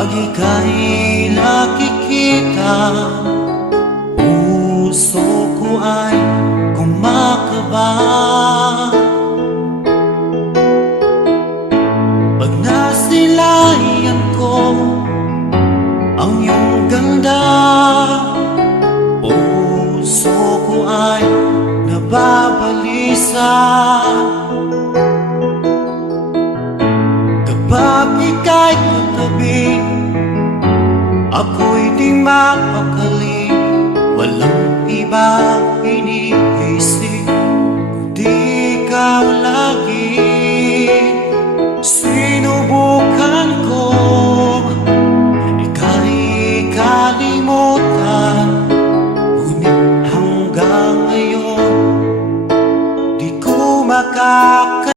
Pag ika'y nakikita, puso ko ay kumakaba. Pag nasilayan ko ang iyong ganda, puso ko ay nababalisa. Kapag ika'y katabi, ako'y di mapakali, walang iba